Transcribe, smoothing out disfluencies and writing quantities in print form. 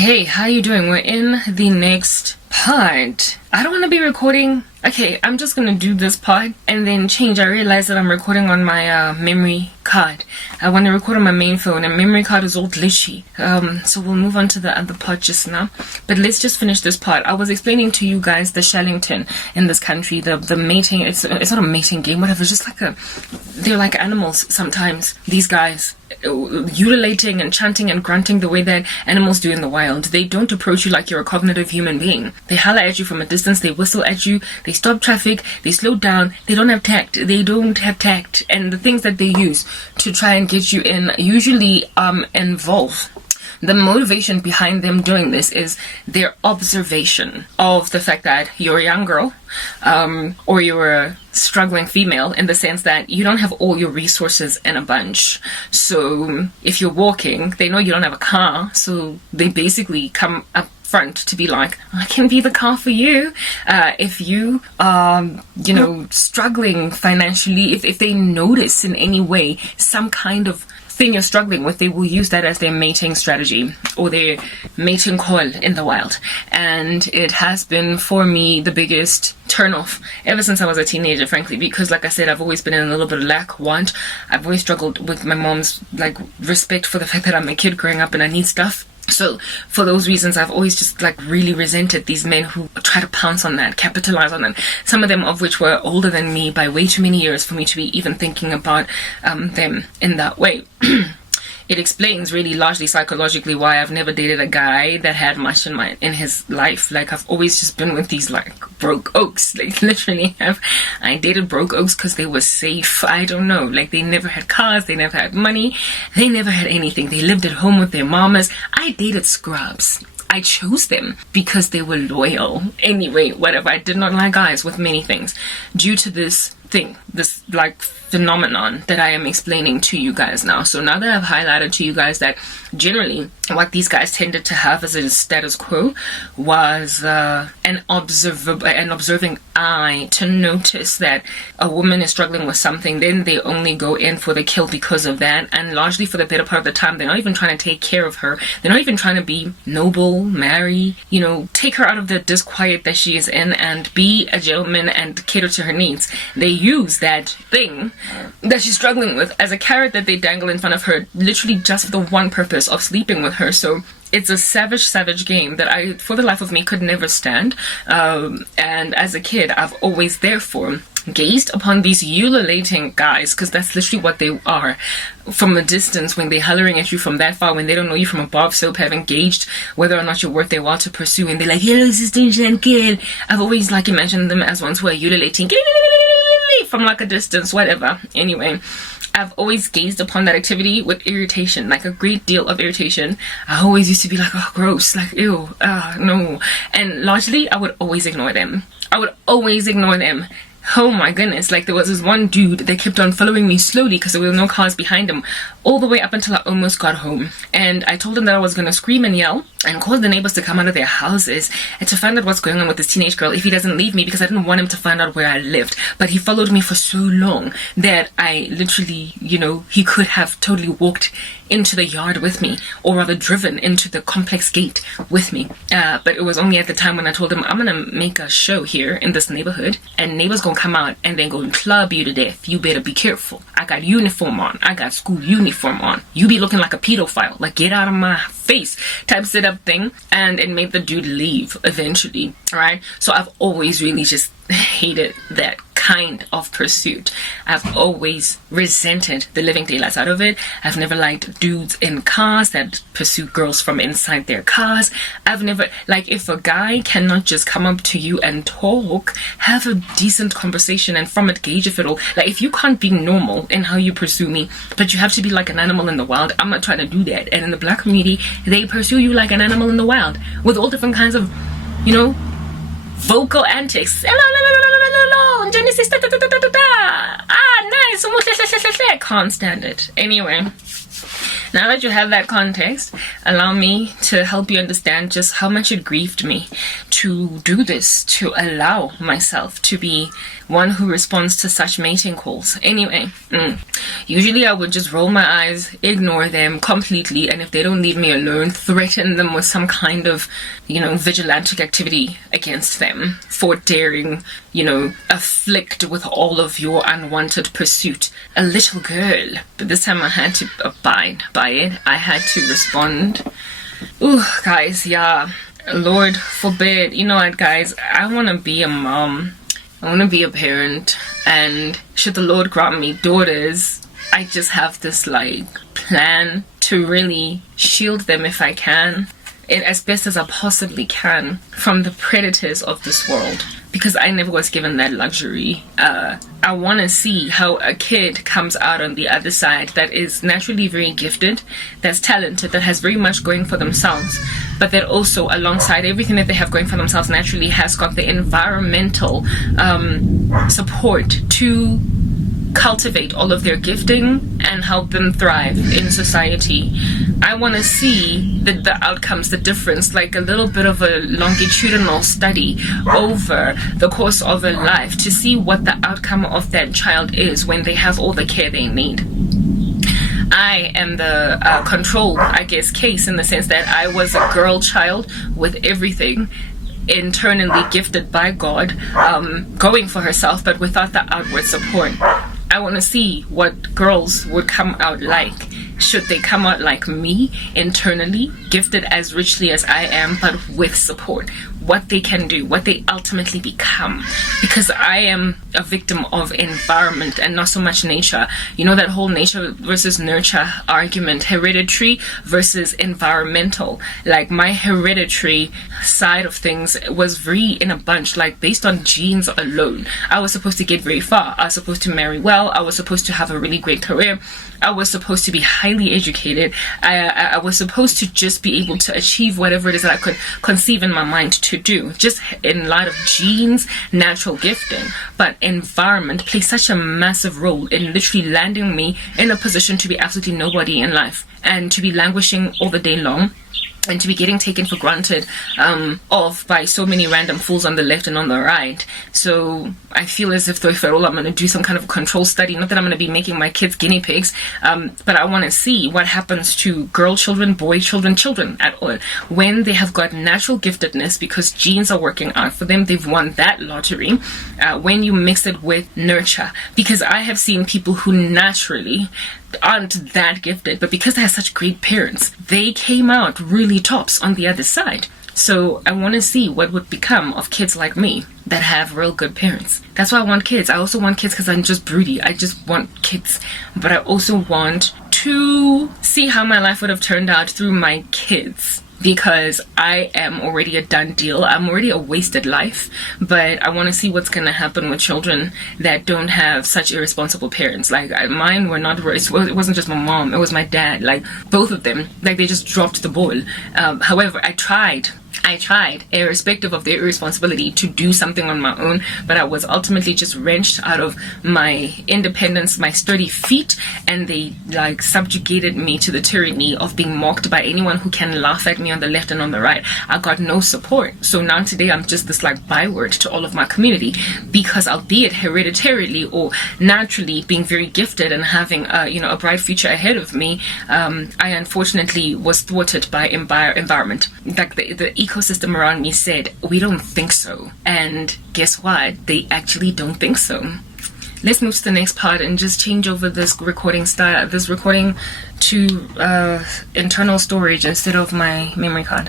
Hey, how you doing? We're in the next part. I don't want to be recording. Okay, I'm just gonna do this part and then change. I realized that I'm recording on my memory card. I want to record on my main phone and memory card is all glitchy. So we'll move on to the other part just now. But let's just finish this part. I was explaining to you guys the Shellington in this country, the mating. It's not a mating game, whatever. It's just like they're like animals sometimes. These guys ululating and chanting and grunting the way that animals do in the wild. They don't approach you like you're a cognitive human being. They holler at you from a distance. They whistle at you. They stop traffic. They slow down. They don't have tact. And the things that they use to try and get you in usually involve. The motivation behind them doing this is their observation of the fact that you're a young girl, or you're a struggling female, in the sense that you don't have all your resources in a bunch. So if you're walking, they know you don't have a car, so they basically come up front to be like, I can be the car for you. If you are, struggling financially, if they notice in any way some kind of thing you're struggling with, they will use that as their mating strategy or their mating call in the wild. And it has been for me the biggest turnoff ever since I was a teenager, frankly, because like I said, I've always been in a little bit of want. I've always struggled with my mom's respect for the fact that I'm a kid growing up and I need stuff. So for those reasons, I've always just really resented these men who try to pounce on that, capitalize on that. Some of them of which were older than me by way too many years for me to be even thinking about them in that way. It explains really largely psychologically why I've never dated a guy that had much in his life. I've always just been with these broke oaks. Literally I dated broke oaks because they were safe. I don't know. They never had cars, they never had money, they never had anything. They lived at home with their mamas. I dated scrubs. I chose them because they were loyal. Anyway, whatever. I did not like guys with many things due to this thing, this phenomenon that I am explaining to you guys now. So now that I've highlighted to you guys that generally what these guys tended to have as a status quo was an observing eye to notice that a woman is struggling with something, then they only go in for the kill because of that. And largely for the better part of the time, they're not even trying to take care of her. They're not even trying to be noble, marry, take her out of the disquiet that she is in and be a gentleman and cater to her needs. They use that thing that she's struggling with as a carrot that they dangle in front of her, literally just for the one purpose of sleeping with her. So it's a savage game that I, for the life of me, could never stand. And as a kid, I've always, therefore, gazed upon these ululating guys, because that's literally what they are, from a distance, when they're hollering at you from that far, when they don't know you from above, so haven't gauged whether or not you're worth their while to pursue, and they're like, hello, sister Jean-Claude. I've always imagined them as ones who are ululating from a distance, whatever. Anyway, I've always gazed upon that activity with irritation, a great deal of irritation. I always used to be oh, gross, ew, no. And largely, I would always ignore them. Oh my goodness, there was this one dude that kept on following me slowly because there were no cars behind him, all the way up until I almost got home. And I told him that I was going to scream and yell and cause the neighbors to come out of their houses and to find out what's going on with this teenage girl if he doesn't leave me, because I didn't want him to find out where I lived. But he followed me for so long that I literally, he could have totally walked into the yard with me, or rather driven into the complex gate with me. But it was only at the time when I told him, I'm gonna make a show here in this neighborhood and neighbors gonna come out and they're gonna club you to death. You better be careful. I got uniform on. I got school uniform on. You be looking like a pedophile. Get out of my face type sit up thing. And it made the dude leave eventually. Alright? So I've always really just hated that kind of pursuit. I've always resented the living daylights out of it. I've never liked dudes in cars that pursue girls from inside their cars. I've never, if a guy cannot just come up to you and talk, have a decent conversation and from it gauge if it'll, if you can't be normal in how you pursue me, but you have to be like an animal in the wild, I'm not trying to do that. And in the black community, they pursue you like an animal in the wild with all different kinds of, vocal antics. Genesis, nice. Can't stand it. Anyway, now that you have that context, allow me to help you understand just how much it grieved me to do this, to allow myself to be one who responds to such mating calls. Anyway, usually I would just roll my eyes, ignore them completely, and if they don't leave me alone, threaten them with some kind of, vigilantic activity against them for daring, afflict with all of your unwanted pursuit a little girl. But this time I had to abide by it. I had to respond. Ooh, guys, yeah. Lord forbid. You know what, guys? I want to be a mom. I want to be a parent. And should the Lord grant me daughters, I just have this, plan to really shield them if I can. As best as I possibly can from the predators of this world, because I never was given that luxury. I want to see how a kid comes out on the other side that is naturally very gifted, that's talented, that has very much going for themselves, but that also alongside everything that they have going for themselves naturally has got the environmental support to cultivate all of their gifting and help them thrive in society. I want to see the outcomes, the difference, like a little bit of a longitudinal study over the course of a life to see what the outcome of that child is when they have all the care they need. I am the control, case in the sense that I was a girl child with everything internally gifted by God, going for herself, but without the outward support. I want to see what girls would come out like. Should they come out like me, internally, gifted as richly as I am, but with support? What they can do, what they ultimately become. Because I am a victim of environment and not so much nature. You know that whole nature versus nurture argument, hereditary versus environmental. Like my hereditary side of things was very in a bunch, based on genes alone. I was supposed to get very far. I was supposed to marry well. I was supposed to have a really great career. I was supposed to be highly educated. I was supposed to just be able to achieve whatever it is that I could conceive in my mind to do, just in light of genes, natural gifting. But environment plays such a massive role in literally landing me in a position to be absolutely nobody in life and to be languishing all the day long, and to be getting taken for granted of by so many random fools on the left and on the right. So I feel as if, though, if at all I'm going to do some kind of control study, not that I'm going to be making my kids guinea pigs, but I want to see what happens to girl children, boy children at all, when they have got natural giftedness because genes are working out for them. They've won that lottery. When you mix it with nurture, because I have seen people who naturally aren't that gifted, but because they have such great parents, they came out really tops on the other side. So I want to see what would become of kids like me that have real good parents. That's why I want kids. I also want kids because I'm just broody. I just want kids. But I also want to see how my life would have turned out through my kids, because I am already a done deal. I'm already a wasted life, but I want to see what's going to happen with children that don't have such irresponsible parents. Mine were not, it wasn't just my mom, it was my dad, both of them, they just dropped the ball. However, I tried, irrespective of their irresponsibility, to do something on my own, but I was ultimately just wrenched out of my independence, my sturdy feet, and they subjugated me to the tyranny of being mocked by anyone who can laugh at me on the left and on the right. I got no support. So now today I'm just this byword to all of my community, because albeit hereditarily or naturally being very gifted and having a bright future ahead of me, I unfortunately was thwarted by environment. The ecosystem around me said, we don't think so. And guess what? They actually don't think so. Let's move to the next part and just change over this recording style, to internal storage instead of my memory card.